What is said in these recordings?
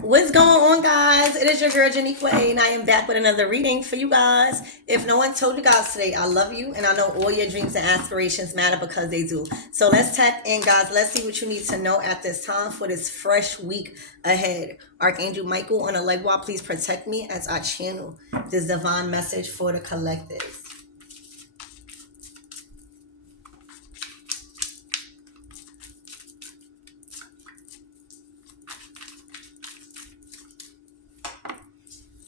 What's going on, guys? It is your girl Janiqua A, and I am back with another reading for you guys. If no one told you guys today, I love you, and I know all your dreams and aspirations matter because they do. So let's tap in, guys. Let's see what you need to know at this time for this fresh week ahead. Archangel Michael on a leg wall, please protect me as I channel this divine message for the collective.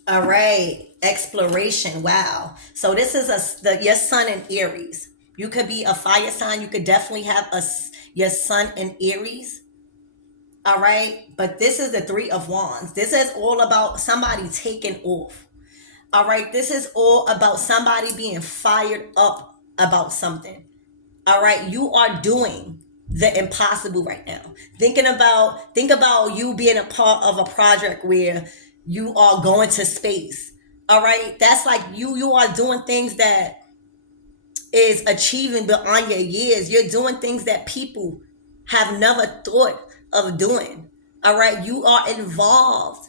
All right, exploration. Wow. So this is your sun in Aries. You could be a fire sign. You could definitely have your sun in Aries. All right, but this is the Three of Wands. This is all about somebody taking off. All right, this is all about somebody being fired up about something. All right, you are doing the impossible right now. Think about you being a part of a project where you are going to space. All right, that's like you are doing things that is achieving beyond your years. You're doing things that people have never thought of doing. All right, you are involved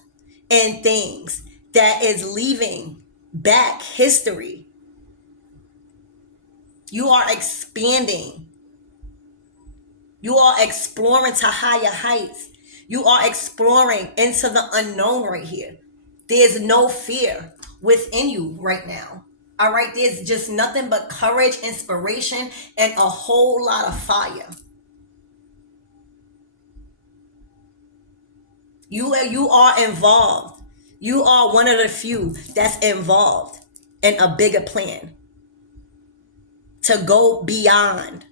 in things that is leaving back history. You are expanding. You are exploring to higher heights. You are exploring into the unknown right here. There's no fear within you right now. All right, there's just nothing but courage, inspiration, and a whole lot of fire. You are involved. You are one of the few that's involved in a bigger plan to go beyond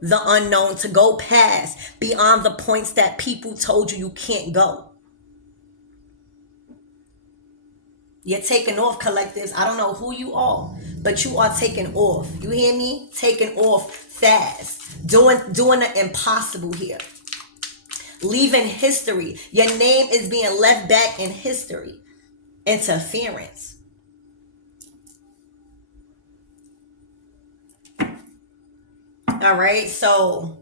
the unknown, to go past, beyond the points that people told you can't go. You're taking off, collectives. I don't know who you are, but you are taking off. You hear me? Taking off fast. Doing the impossible here. Leaving history. Your name is being left back in history. Interference. All right, so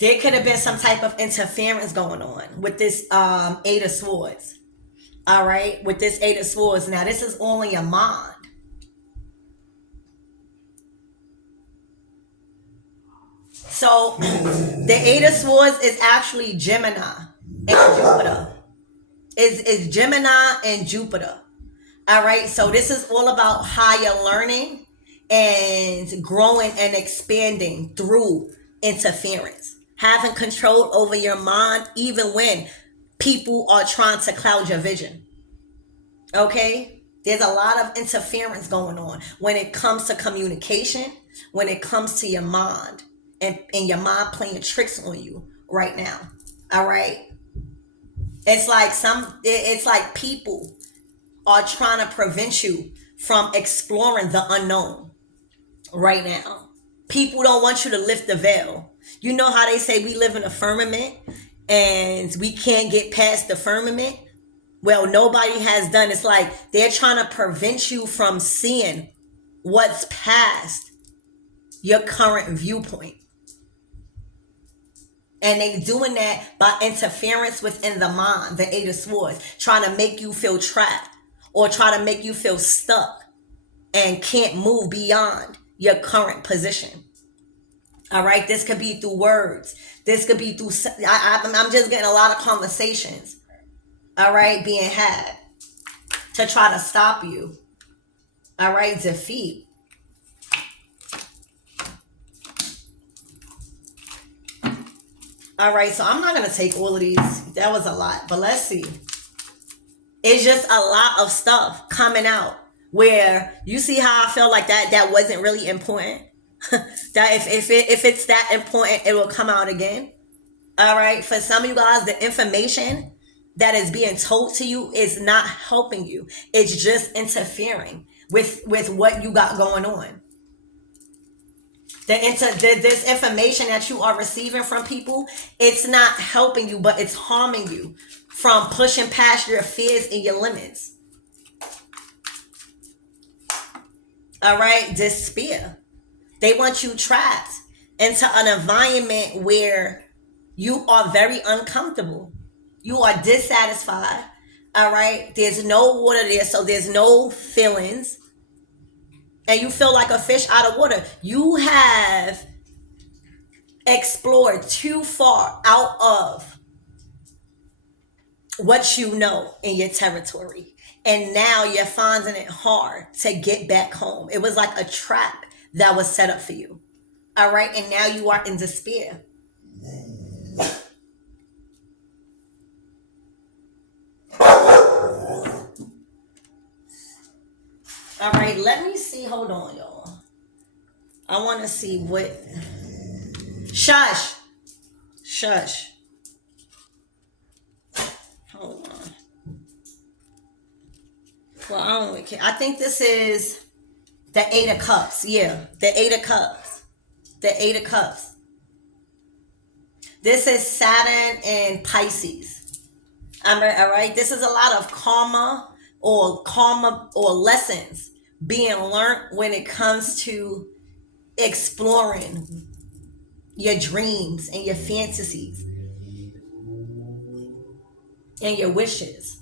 there could have been some type of interference going on with this Eight of Swords. All right, with this Eight of Swords. Now, this is only a mind. So, the Eight of Swords is actually Gemini and Jupiter. Is Gemini and Jupiter. All right, so this is all about higher learning and growing and expanding through interference. Having control over your mind even when people are trying to cloud your vision. Okay? There's a lot of interference going on when it comes to communication, when it comes to your mind, and your mind playing tricks on you right now. All right? It's like people are trying to prevent you from exploring the unknown right now. People don't want you to lift the veil. You know how they say we live in a firmament and we can't get past the firmament? Well, nobody has done. It's like they're trying to prevent you from seeing what's past your current viewpoint. And they doing that by interference within the mind, the Eight of Swords, trying to make you feel trapped or try to make you feel stuck and can't move beyond your current position. All right, this could be through words. This could be through, I'm just getting a lot of conversations, all right, being had to try to stop you. All right, defeat. All right, so I'm not going to take all of these. That was a lot, but let's see. It's just a lot of stuff coming out where you see how I felt like that wasn't really important. That if it's that important, it will come out again. All right, for some of you guys, the information that is being told to you is not helping you. It's just interfering with what you got going on. This information that you are receiving from people, it's not helping you, but it's harming you from pushing past your fears and your limits. All right, despair. They want you trapped into an environment where you are very uncomfortable. You are dissatisfied. All right. There's no water there, so there's no feelings. And you feel like a fish out of water. You have explored too far out of what you know in your territory. And now you're finding it hard to get back home. It was like a trap that was set up for you. All right. And now you are in despair. All right. Let me see. Hold on, y'all. I want to see what. Shush. Shush. Hold on. Well, I don't really care. I think this is the Eight of Cups. Yeah. The Eight of Cups. The Eight of Cups. This is Saturn and Pisces. All right. This is a lot of karma or lessons being learned when it comes to exploring your dreams and your fantasies and your wishes.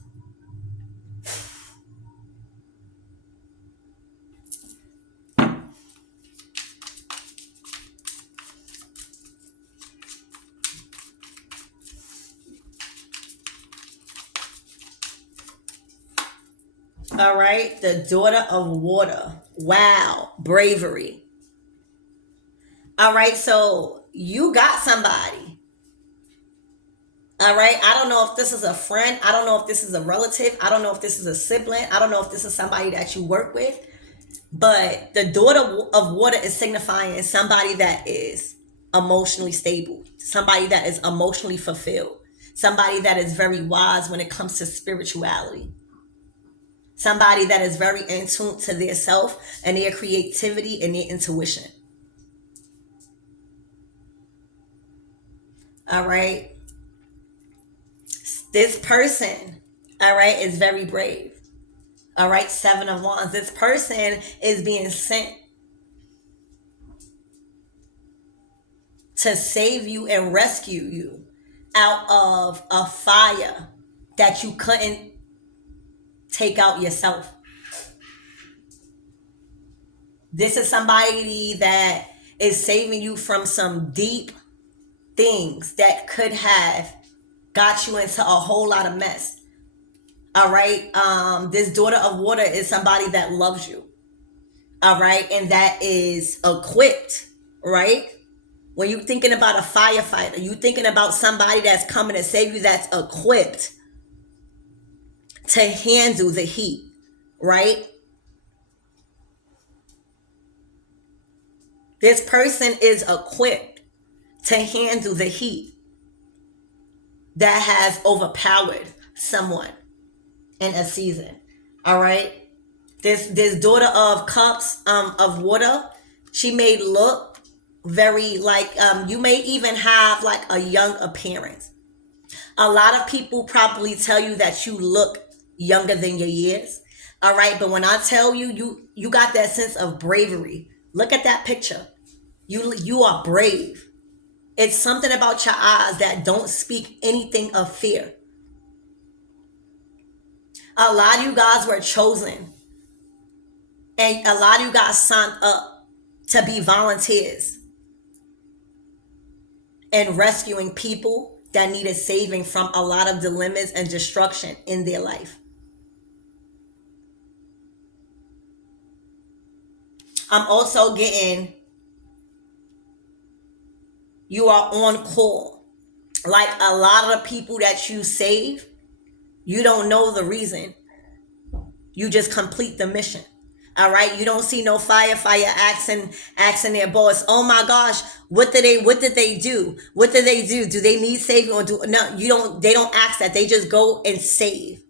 All right, the daughter of water. Wow, bravery. All right, so you got somebody. All right, I don't know if this is a friend. I don't know if this is a relative. I don't know if this is a sibling. I don't know if this is somebody that you work with. But the daughter of water is signifying somebody that is emotionally stable, somebody that is emotionally fulfilled, somebody that is very wise when it comes to spirituality. Somebody that is very in tune to their self and their creativity and their intuition. All right. This person, all right, is very brave. All right. Seven of Wands. This person is being sent to save you and rescue you out of a fire that you couldn't take out yourself. This is somebody that is saving you from some deep things that could have got you into a whole lot of mess. All right. This daughter of water is somebody that loves you. All right. And that is equipped, right? When you're thinking about a firefighter, you're thinking about somebody that's coming to save you, that's equipped to handle the heat, right? This person is equipped to handle the heat that has overpowered someone in a season. All right. This daughter of cups, of water, she may look very like, you may even have like a young appearance. A lot of people probably tell you that you look younger than your years. All right. But when I tell you, you got that sense of bravery. Look at that picture. You are brave. It's something about your eyes that don't speak anything of fear. A lot of you guys were chosen, and a lot of you guys signed up to be volunteers and rescuing people that needed saving from a lot of dilemmas and destruction in their life. I'm also getting, you are on call. Like a lot of the people that you save, you don't know the reason. You just complete the mission. All right. You don't see no firefighter asking their boss, oh my gosh, what did they do? What did they do? Do they need saving or do no, they don't ask that. They just go and save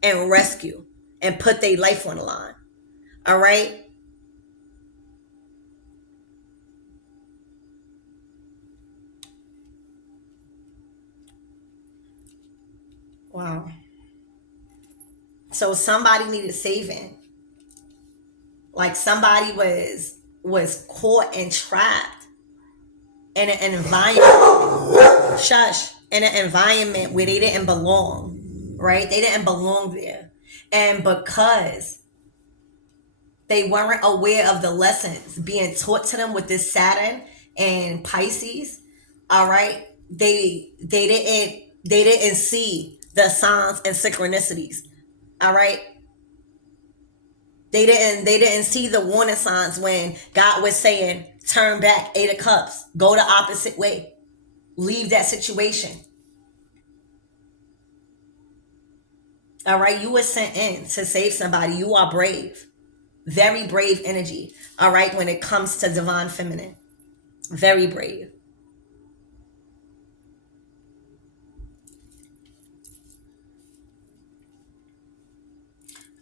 and rescue and put their life on the line. All right. Wow. So somebody needed saving. Like somebody was caught and trapped in an environment. Shush. in an environment where they didn't belong, right? They didn't belong there. And because they weren't aware of the lessons being taught to them with this Saturn and Pisces, all right, they didn't see the signs and synchronicities. All right. They didn't see the warning signs when God was saying, turn back, 8 of Cups, go the opposite way, leave that situation. All right, you were sent in to save somebody. You are brave, very brave energy. All right, when it comes to divine feminine, very brave.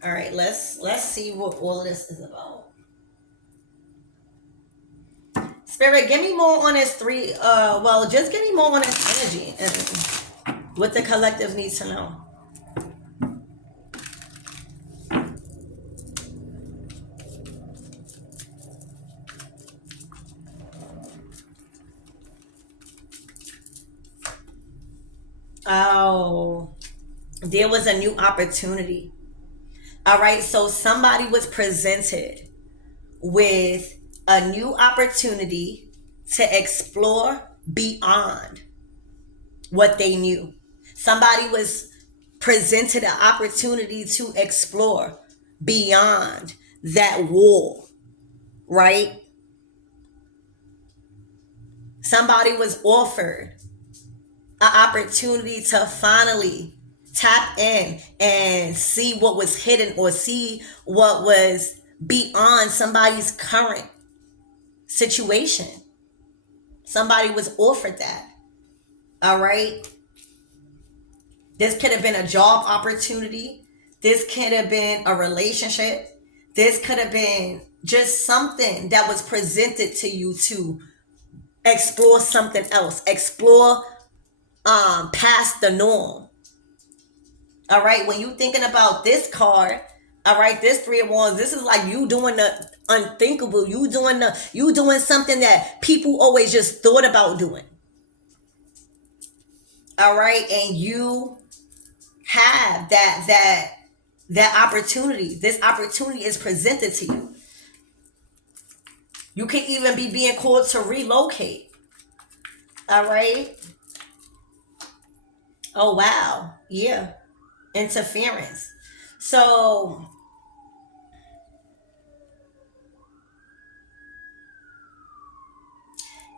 All right, let's see what all of this is about. Spirit, give me more on this three. Well, just give me more on this energy and what the collective needs to know. Oh, there was a new opportunity. All right, so somebody was presented with a new opportunity to explore beyond what they knew. Somebody was presented an opportunity to explore beyond that wall, right? Somebody was offered an opportunity to finally tap in and see what was hidden or see what was beyond somebody's current situation. Somebody was offered that. All right. This could have been a job opportunity. This could have been a relationship. This could have been just something that was presented to you to explore something else, explore past the norm. All right, when you thinking about this card, all right, this 3 of Wands, this is like you doing the unthinkable. You doing something that people always just thought about doing. All right, and you have that opportunity. This opportunity is presented to you. You can even be being called to relocate. All right. Oh wow. Yeah. Interference. So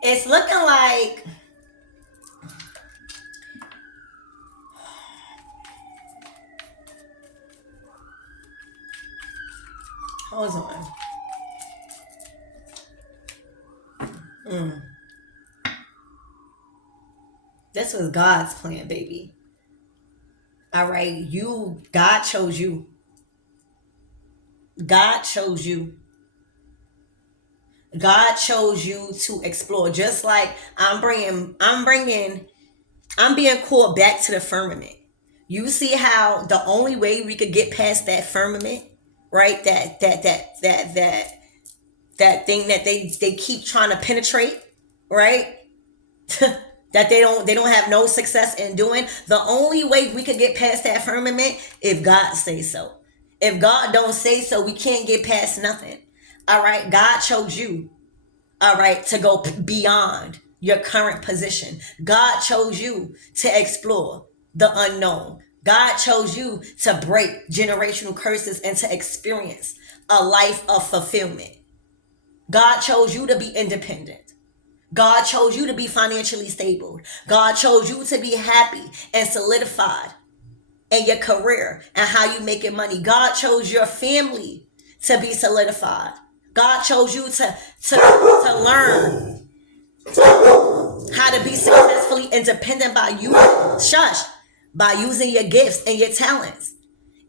it's looking like hold on. This was God's plan, baby. All right. God chose you. God chose you. God chose you to explore. Just like I'm being called back to the firmament. You see how the only way we could get past that firmament, right? That thing that they keep trying to penetrate, right? That they don't have no success in doing. The only way we could get past that firmament if God says so. If God don't say so, we can't get past nothing. All right, God chose you. All right, to go beyond your current position. God chose you to explore the unknown. God chose you to break generational curses and to experience a life of fulfillment. God chose you to be independent. God chose you to be financially stable. God chose you to be happy and solidified in your career and how you making money. God chose your family to be solidified. God chose you to learn how to be successfully independent by using your gifts and your talents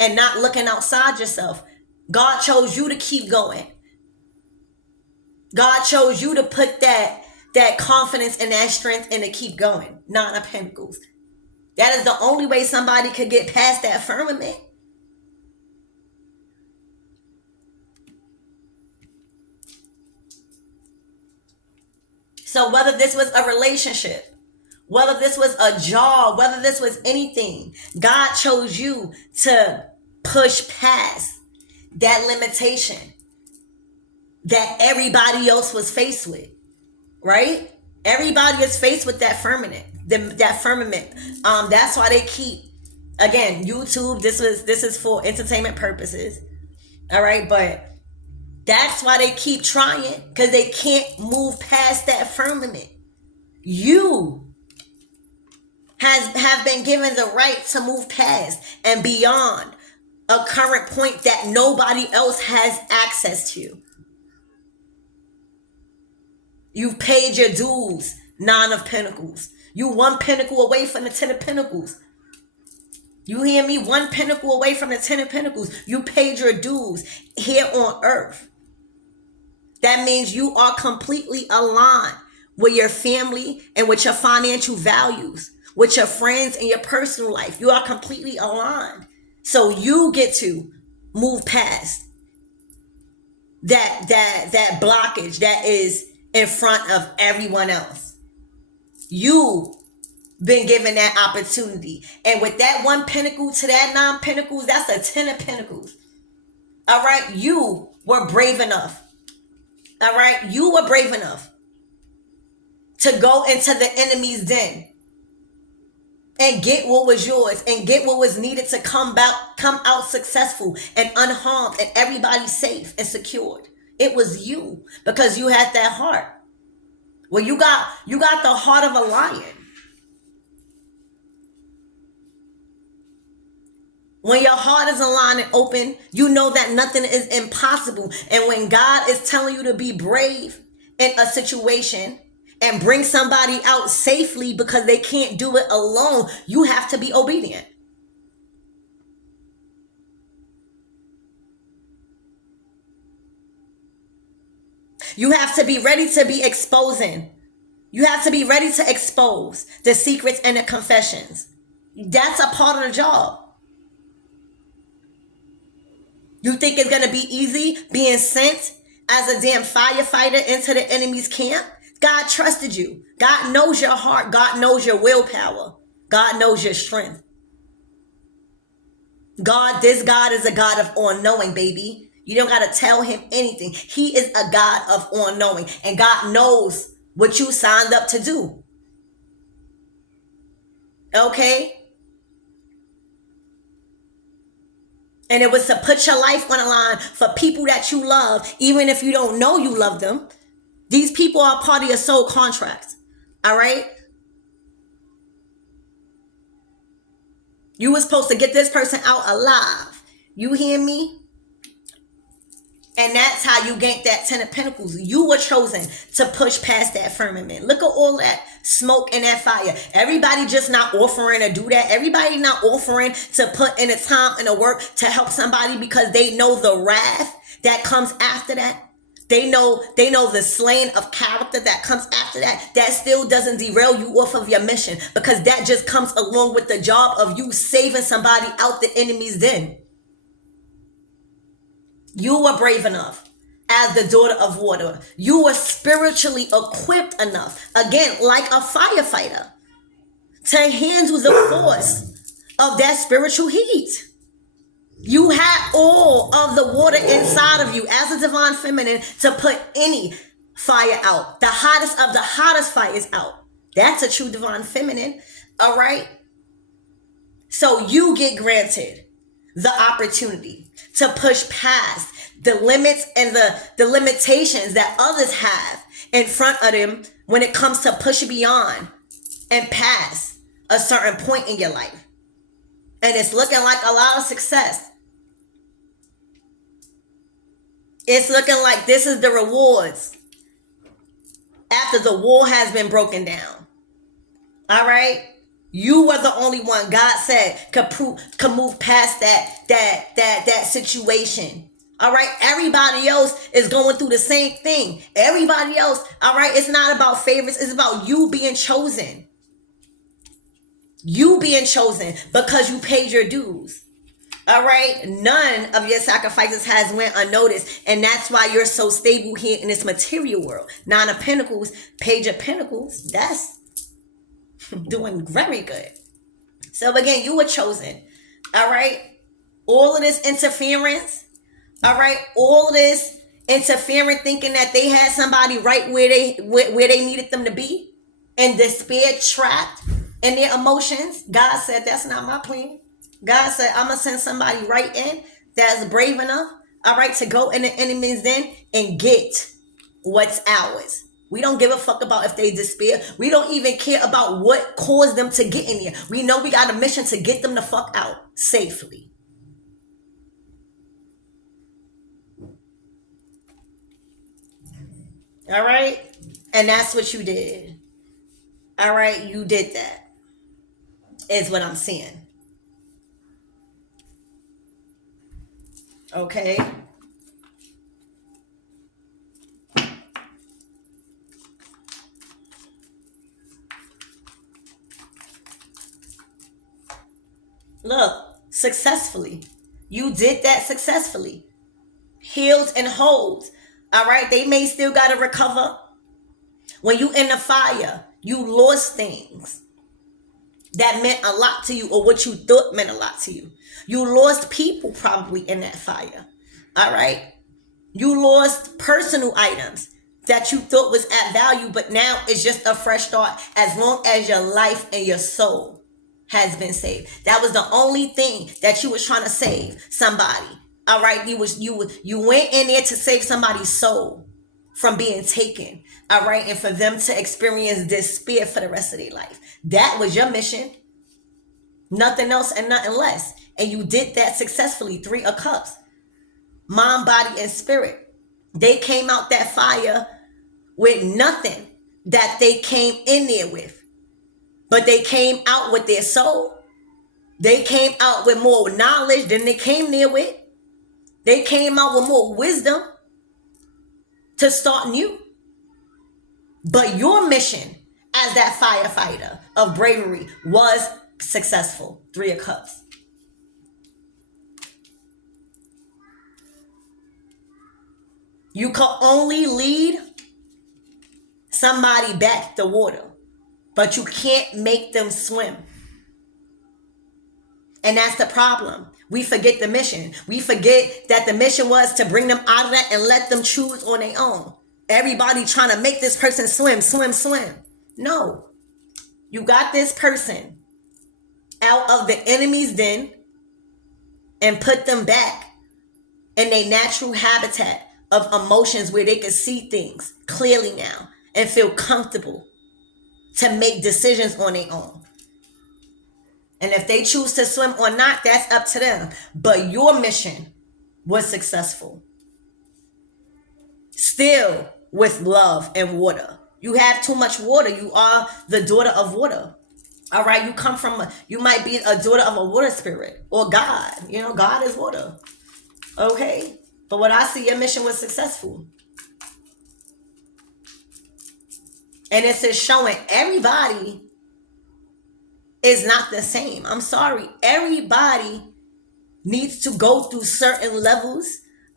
and not looking outside yourself. God chose you to keep going. God chose you to put that confidence and that strength and to keep going. 9 of Pentacles. That is the only way somebody could get past that firmament. So whether this was a relationship, whether this was a job, whether this was anything, God chose you to push past that limitation that everybody else was faced with, right? Everybody is faced with that firmament. That's why they keep, again, YouTube. This is for entertainment purposes, all right. But that's why they keep trying, because they can't move past that firmament. You have been given the right to move past and beyond a current point that nobody else has access to. You've paid your dues, 9 of Pentacles. You 1 pentacle away from the 10 of Pentacles. You hear me? 1 pentacle away from the 10 of Pentacles. You paid your dues here on earth. That means you are completely aligned with your family and with your financial values, with your friends and your personal life. You are completely aligned. So you get to move past that blockage that is in front of everyone else. You been given that opportunity. And with that 1 pentacle to that 9 pentacles, that's a 10 of Pentacles. All right. You were brave enough. All right. You were brave enough to go into the enemy's den and get what was yours and get what was needed to come out successful and unharmed and everybody safe and secured. It was you, because you had that heart. Well, you got the heart of a lion. When your heart is aligned and open, you know that nothing is impossible. And when God is telling you to be brave in a situation and bring somebody out safely because they can't do it alone, you have to be obedient. You have to be ready to be exposing. You have to be ready to expose the secrets and the confessions. That's a part of the job. You think it's going to be easy being sent as a damn firefighter into the enemy's camp? God trusted you. God knows your heart. God knows your willpower. God knows your strength. This God is a God of all-knowing, baby. You don't got to tell him anything. He is a God of all-knowing. And God knows what you signed up to do. Okay? And it was to put your life on the line for people that you love, even if you don't know you love them. These people are part of your soul contract. All right? You were supposed to get this person out alive. You hear me? And that's how you gained that 10 of Pentacles. You were chosen to push past that firmament. Look at all that smoke and that fire. Everybody just not offering to do that. Everybody not offering to put in the time and the work to help somebody because they know the wrath that comes after that. They know the slaying of character that comes after that. That still doesn't derail you off of your mission, because that just comes along with the job of you saving somebody out the enemy's den. You were brave enough as the daughter of water. You were spiritually equipped enough, again, like a firefighter, to handle the force of that spiritual heat. You had all of the water inside of you as a divine feminine to put any fire out. The hottest of the hottest fires out. That's a true divine feminine. All right. So you get granted the opportunity to push past the limits and the limitations that others have in front of them when it comes to pushing beyond and past a certain point in your life. And it's looking like a lot of success. It's looking like this is the rewards after the wall has been broken down. All right? You were the only one God said could move past that situation. All right? Everybody else is going through the same thing. Everybody else, all right? It's not about favorites. It's about you being chosen. You being chosen because you paid your dues. All right? None of your sacrifices has went unnoticed. And that's why you're so stable here in this material world. 9 of Pentacles, Page of Pentacles. That's Doing very good. So again, you were chosen. All right. All of this interference. All right. All of this interfering, thinking that they had somebody right where they needed them to be, and despair, trapped in their emotions. God said, that's not my plan. God said, I'm gonna send somebody right in that's brave enough, all right, to go in the enemy's den and get what's ours. We don't give a fuck about if they despair. We don't even care about what caused them to get in there. We know we got a mission to get them the fuck out safely. All right? And that's what you did. All right? You did that, is what I'm seeing. Okay? Look, successfully. You did that successfully. Healed and whole. All right? They may still got to recover. When you in the fire, you lost things that meant a lot to you, or what you thought meant a lot to you. You lost people probably in that fire. All right? You lost personal items that you thought was at value, but now it's just a fresh start as long as your life and your soul has been saved. That was the only thing that you was trying to save, somebody. All right? You went in there to save somebody's soul from being taken. All right? And for them to experience despair for the rest of their life. That was your mission. Nothing else and nothing less. And you did that successfully. 3 of Cups. Mind, body, and spirit. They came out that fire with nothing that they came in there with. But they came out with their soul. They came out with more knowledge than they came there with. They came out with more wisdom to start new. But your mission as that firefighter of bravery was successful. 3 of Cups. You can only lead somebody back to water, but you can't make them swim. And that's the problem. We forget the mission. We forget that the mission was to bring them out of that and let them choose on their own. Everybody trying to make this person swim. No. You got this person out of the enemy's den and put them back in their natural habitat of emotions where they can see things clearly now and feel comfortable to make decisions on their own. And if they choose to swim or not, that's up to them. But your mission was successful. Still with love and water. You have too much water. You are the daughter of water. All right, you might be a daughter of a water spirit or God. You know, God is water. Okay? But what I see, your mission was successful. And it's just showing everybody is not the same. I'm sorry. Everybody needs to go through certain levels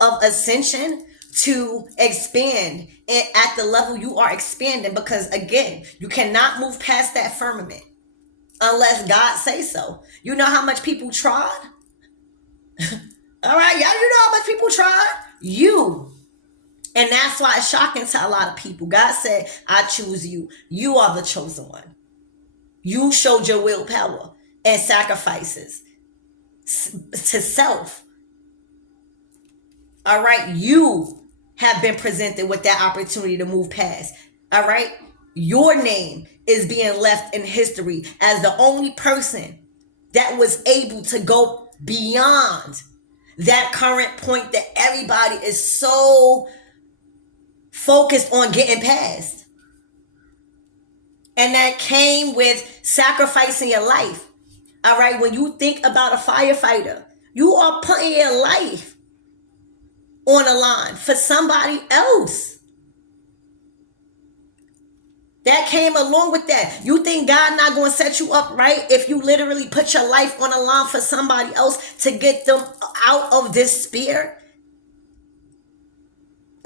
of ascension to expand at the level you are expanding. Because again, you cannot move past that firmament unless God say so. You know how much people tried? All right, y'all, you know how much people tried? You. And that's why it's shocking to a lot of people. God said, I choose you. You are the chosen one. You showed your willpower and sacrifices to self. All right, you have been presented with that opportunity to move past. All right, your name is being left in history as the only person that was able to go beyond that current point that everybody is so focused on getting past. And that came with sacrificing your life. All right, when you think about a firefighter, you are putting your life on the line for somebody else. That came along with that. You think God not going to set you up right if you literally put your life on the line for somebody else to get them out of despair?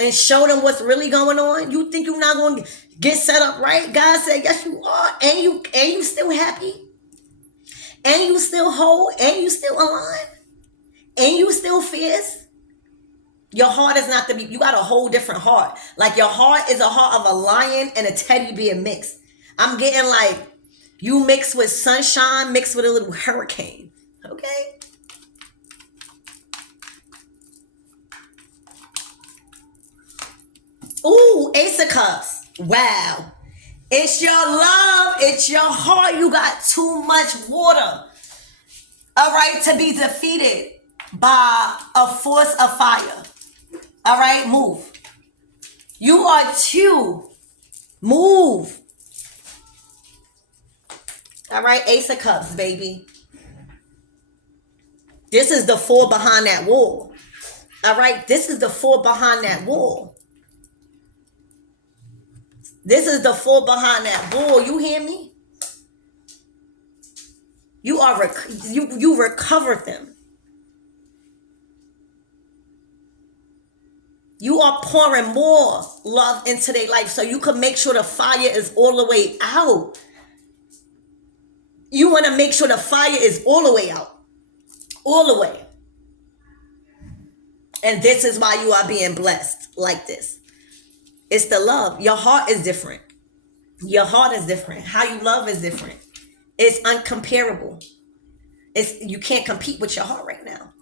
and show them what's really going on? You think you're not going to get set up right? God said, yes, you are. And you still happy? And you still whole? And you still aligned? And you still fierce? Your heart is not you got a whole different heart. Like your heart is a heart of a lion and a teddy bear mix. I'm getting like you mixed with sunshine, mixed with a little hurricane. Okay? Ooh, Ace of Cups. Wow. It's your love. It's your heart. You got too much water. All right, to be defeated by a force of fire. All right, move. You are too. Move. All right, Ace of Cups, baby. This is the four behind that wall. All right, this is the four behind that wall. This is the four behind that wall. You hear me? You are you recovered them. You are pouring more love into their life so you can make sure the fire is all the way out. You want to make sure the fire is all the way out. All the way. And this is why you are being blessed like this. It's the love. Your heart is different. Your heart is different. How you love is different. It's uncomparable. You can't compete with your heart right now.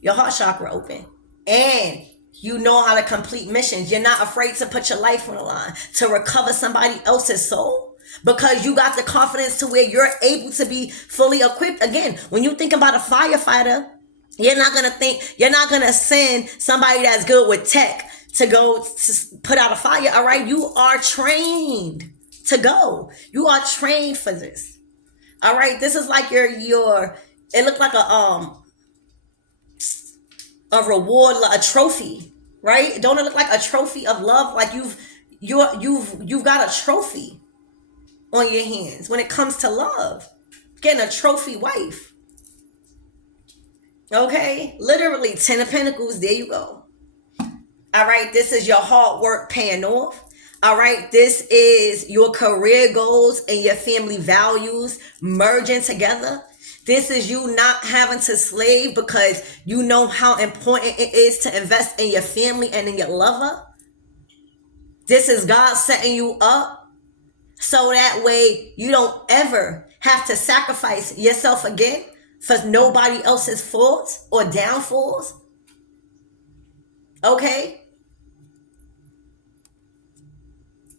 Your heart chakra open. And you know how to complete missions. You're not afraid to put your life on the line to recover somebody else's soul because you got the confidence to where you're able to be fully equipped. Again, when you think about a firefighter, you're not going to send somebody that's good with tech to go to put out a fire. All right. You are trained to go. You are trained for this. All right. This is like it looked like a reward, a trophy, right? Don't it look like a trophy of love? Like you've got a trophy on your hands when it comes to love. Getting a trophy wife. Okay? Literally 10 of Pentacles, there you go. All right, this is your hard work paying off. All right, this is your career goals and your family values merging together. This is you not having to slave because you know how important it is to invest in your family and in your lover. This is God setting you up so that way you don't ever have to sacrifice yourself again for nobody else's faults or downfalls. Okay?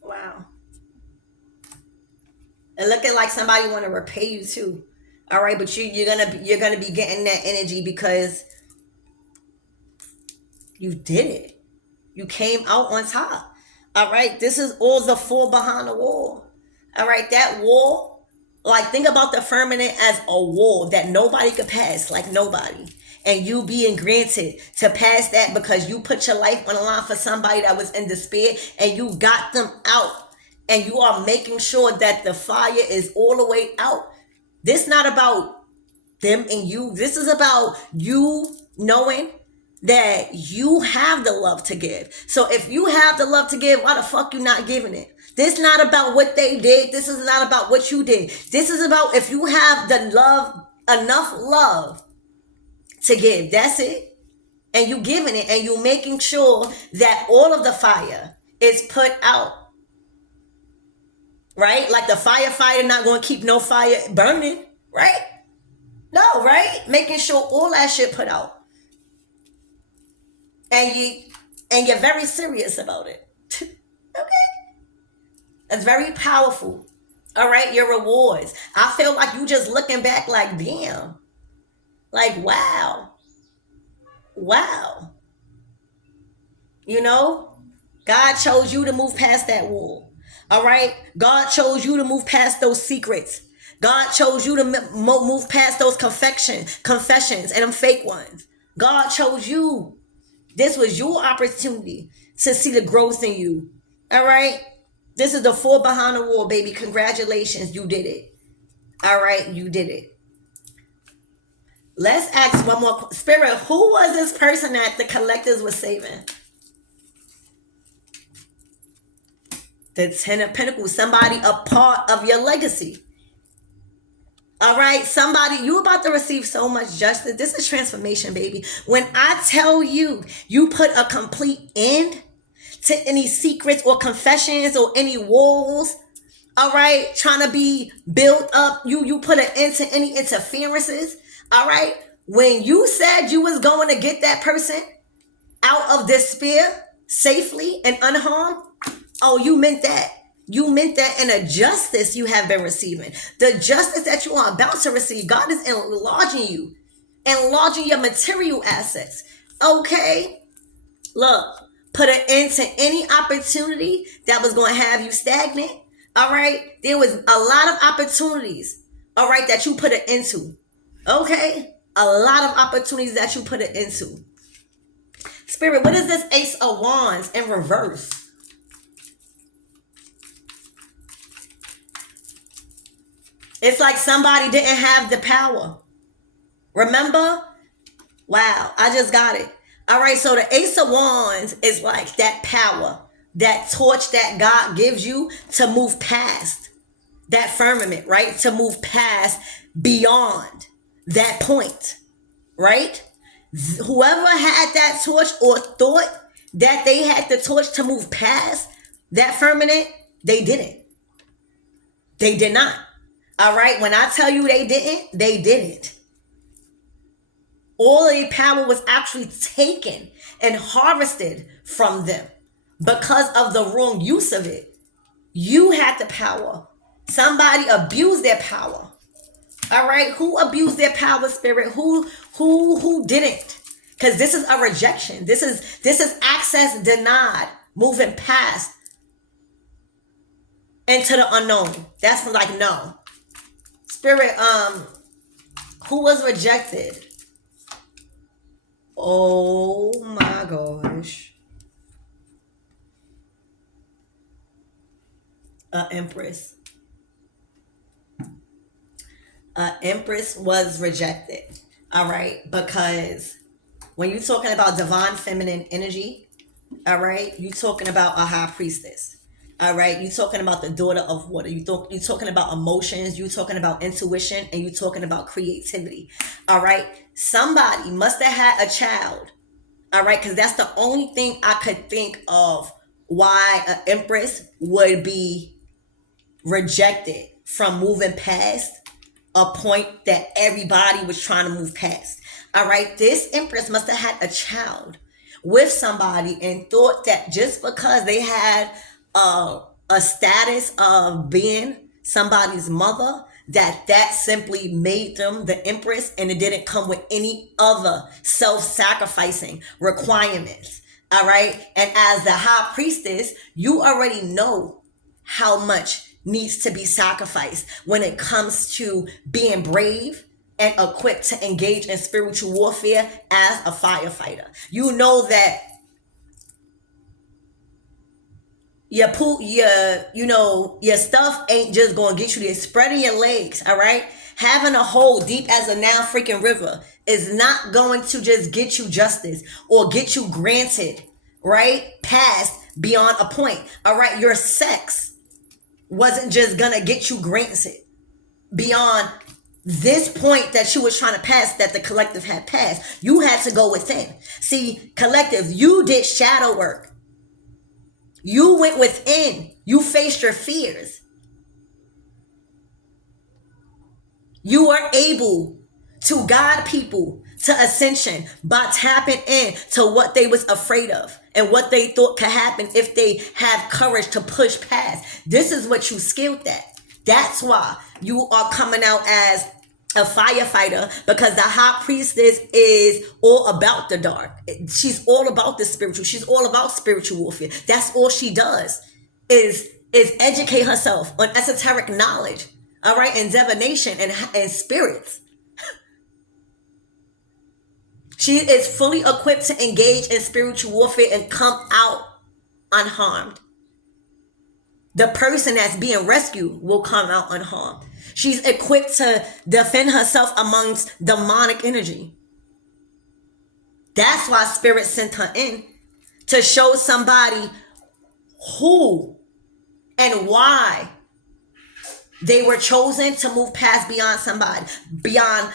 Wow. And looking like somebody want to repay you too. All right, but you're gonna be getting that energy because you did it. You came out on top. All right, this is all the four behind the wall. All right, that wall, like think about the firmament as a wall that nobody could pass, like nobody. And you being granted to pass that because you put your life on the line for somebody that was in despair and you got them out. And you are making sure that the fire is all the way out. This is not about them and you. This is about you knowing that you have the love to give. So if you have the love to give, why the fuck you not giving it? This is not about what they did. This is not about what you did. This is about if you have the love, enough love to give. That's it. And you giving it and you making sure that all of the fire is put out. Right? Like the firefighter not going to keep no fire burning. Right? No, right? Making sure all that shit put out. And you're very serious about it. Okay? That's very powerful. All right? Your rewards. I feel like you just looking back like, damn. Like, wow. Wow. You know? God chose you to move past that wall. All right? God chose you to move past those secrets. God chose you to move past those confessions and them fake ones. God chose you. This was your opportunity to see the growth in you. All right? This is the four behind the wall, baby. Congratulations. You did it. All right? You did it. Let's ask one more. Spirit, who was this person that the collectors was saving? The Ten of Pentacles, somebody a part of your legacy. All right, somebody, you about to receive so much justice. This is transformation, baby. When I tell you, you put a complete end to any secrets or confessions or any walls, all right, trying to be built up. You put an end to any interferences, all right? When you said you was going to get that person out of despair safely and unharmed, oh, you meant that. You meant that in a justice you have been receiving. The justice that you are about to receive, God is enlarging you, enlarging your material assets. Okay? Look, put an end to any opportunity that was going to have you stagnant. All right? There was a lot of opportunities, all right, that you put it into. Okay? A lot of opportunities that you put it into. Spirit, what is this Ace of Wands in reverse? It's like somebody didn't have the power. Remember? Wow, I just got it. All right, so the Ace of Wands is like that power, that torch that God gives you to move past that firmament, right? To move past beyond that point, right? Whoever had that torch or thought that they had the torch to move past that firmament, they didn't. They did not. All right, when I tell you they didn't. All the power was actually taken and harvested from them because of the wrong use of it. You had the power. Somebody abused their power. All right, who abused their power, Spirit? Who didn't? Because this is a rejection. This is access denied, moving past into the unknown. That's like no. Spirit, who was rejected? Oh my gosh. Empress. Empress was rejected. All right, because when you're talking about divine feminine energy, all right, you're talking about a high priestess. All right, you're talking about the daughter of water. You're talking about emotions. You're talking about intuition, and you're talking about creativity. All right, somebody must have had a child. All right, because that's the only thing I could think of why an empress would be rejected from moving past a point that everybody was trying to move past. All right, this empress must have had a child with somebody and thought that just because they had a status of being somebody's mother, that simply made them the empress, and it didn't come with any other self-sacrificing requirements. All right, and as the high priestess, you already know how much needs to be sacrificed when it comes to being brave and equipped to engage in spiritual warfare as a firefighter. You know that your stuff ain't just gonna get you there. Spreading your legs, all right? Having a hole deep as a now freaking river is not going to just get you justice or get you granted, right? Past beyond a point, all right? Your sex wasn't just gonna get you granted beyond this point that you was trying to pass, that the collective had passed. You had to go within. See, collective, you did shadow work. You went within. You faced your fears. You were able to guide people to ascension by tapping in to what they was afraid of and what they thought could happen if they have courage to push past. This is what you skilled at. That's why you are coming out as a firefighter, because the high priestess is all about the dark. She's all about the spiritual. She's all about spiritual warfare. That's all she does is educate herself on esoteric knowledge, all right, and divination and spirits. She is fully equipped to engage in spiritual warfare and come out unharmed. The person that's being rescued will come out unharmed. She's equipped to defend herself amongst demonic energy. That's why Spirit sent her in, to show somebody who and why they were chosen to move past beyond somebody, beyond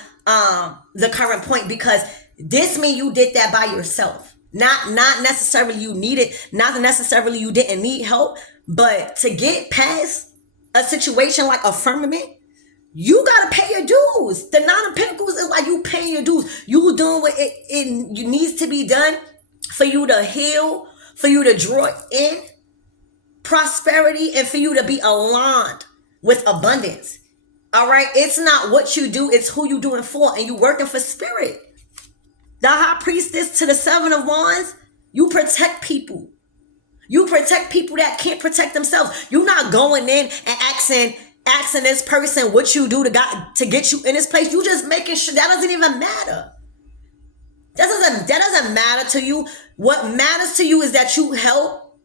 the current point, because this means you did that by yourself. Not necessarily you needed, not necessarily you didn't need help, but to get past a situation like a firmament, you gotta pay your dues. The Nine of Pentacles is like you paying your dues. You doing what it needs to be done for you to heal, for you to draw in prosperity, and for you to be aligned with abundance. All right, it's not what you do, it's who you doing for, and you working for spirit. The High Priestess to the Seven of Wands, you protect people. You protect people that can't protect themselves. You're not going in and asking this person what you do to get you in this place. You just making sure. That doesn't even matter. That doesn't matter to you. What matters to you is that you help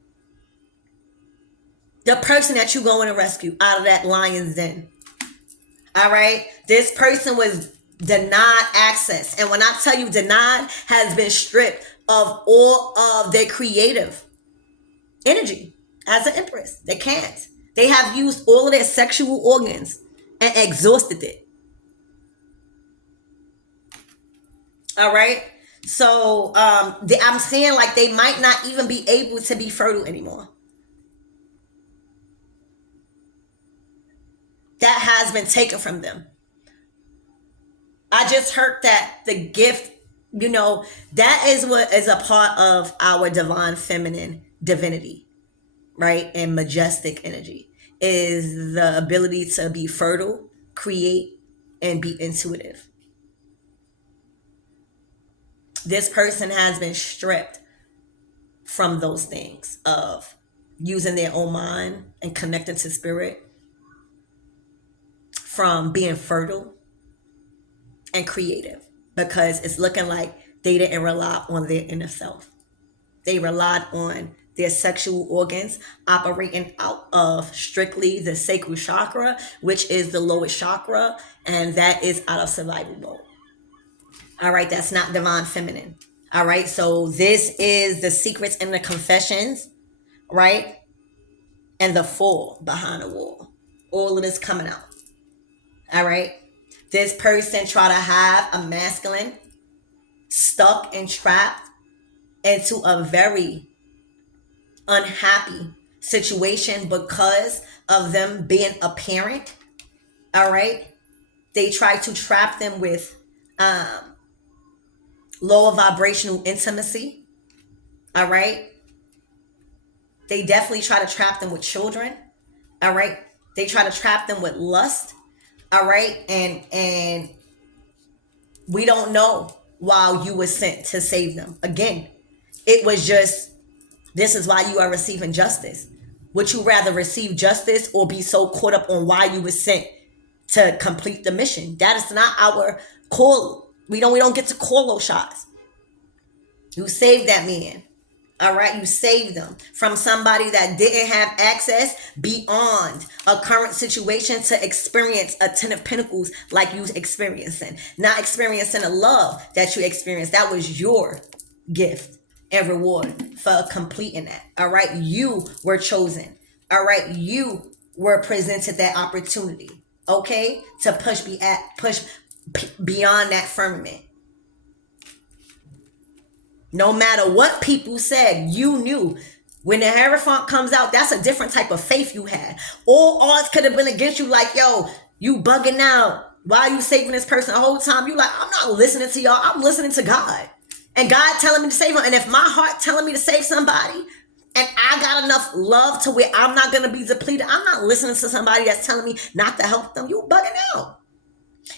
the person that you going to rescue out of that lion's den. All right? This person was denied access. And when I tell you denied, has been stripped of all of their creative energy as an empress. They can't. They have used all of their sexual organs and exhausted it. All right? So I'm saying like they might not even be able to be fertile anymore. That has been taken from them. I just heard that the gift, that is what is a part of our divine feminine divinity, right? And majestic energy is the ability to be fertile, create, and be intuitive. This person has been stripped from those things of using their own mind and connecting to spirit, from being fertile and creative, because it's looking like they didn't rely on their inner self. They relied on their sexual organs operating out of strictly the sacral chakra, which is the lowest chakra, and that is out of survival mode. All right, that's not divine feminine. All right, so this is the secrets and the confessions, right? And the Fool behind the wall. All of this coming out. All right. This person try to have a masculine stuck and trapped into a very unhappy situation because of them being a parent. All right. They try to trap them with lower vibrational intimacy. All right. They definitely try to trap them with children. All right. They try to trap them with lust. All right. And we don't know why you were sent to save them. Again, it was just, this is why you are receiving justice. Would you rather receive justice or be so caught up on why you were sent to complete the mission? That is not our call. We don't get to call those shots. You saved that man. All right, you saved them from somebody that didn't have access beyond a current situation to experience a 10 of Pentacles like you experiencing. Not experiencing the love that you experienced. That was your gift and reward for completing that. All right, you were chosen. All right, you were presented that opportunity. Okay, to push beyond that firmament. No matter what people said, you knew. When the Hierophant comes out, that's a different type of faith you had. All odds could have been against you, like, yo, you bugging out. Why are you saving this person the whole time? You like, I'm not listening to y'all. I'm listening to God. And God telling me to save them. And if my heart telling me to save somebody, and I got enough love to where I'm not going to be depleted, I'm not listening to somebody that's telling me not to help them. You bugging out.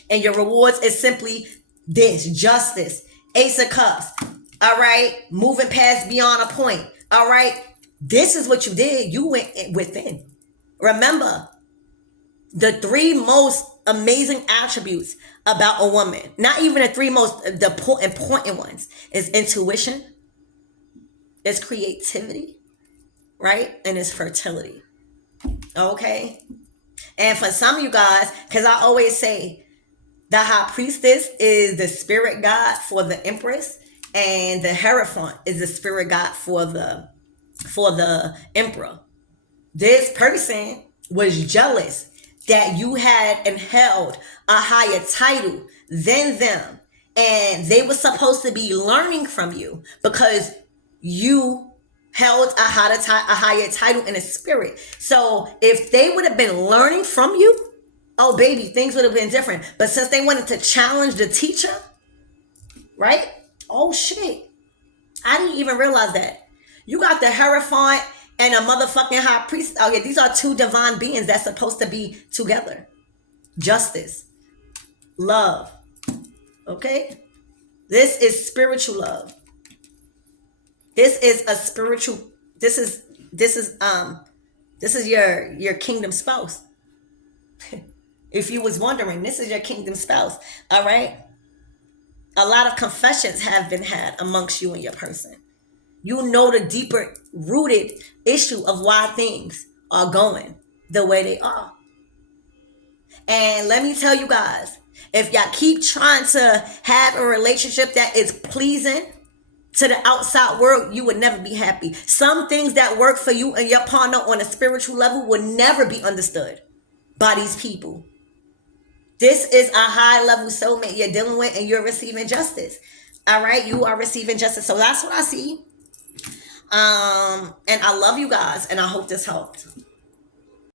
And your rewards is simply this: justice, Ace of Cups. All right, moving past beyond a point. All right, this is what you did. You went within. Remember, the three most amazing attributes about a woman, not even the three most important ones, is intuition, is creativity, right? And is fertility. Okay? And for some of you guys, because I always say the High Priestess is the spirit guide for the Empress, and the Hierophant is the spirit guide for the Emperor. This person was jealous that you had and held a higher title than them. And they were supposed to be learning from you because you held a higher title in the spirit. So if they would have been learning from you, oh baby, things would have been different. But since they wanted to challenge the teacher, right? Oh shit. I didn't even realize that. You got the Hierophant and a motherfucking high priest. Okay, these are two divine beings that's supposed to be together. Justice. Love. Okay? This is spiritual love. This is a spiritual, this is your kingdom spouse. If you was wondering, this is your kingdom spouse. All right? A lot of confessions have been had amongst you and your person. You know the deeper rooted issue of why things are going the way they are. And let me tell you guys, if y'all keep trying to have a relationship that is pleasing to the outside world, you would never be happy. Some things that work for you and your partner on a spiritual level will never be understood by these people. This is a high level soulmate you're dealing with, and you're receiving justice. All right, you are receiving justice. So that's what I see. And I love you guys, and I hope this helped.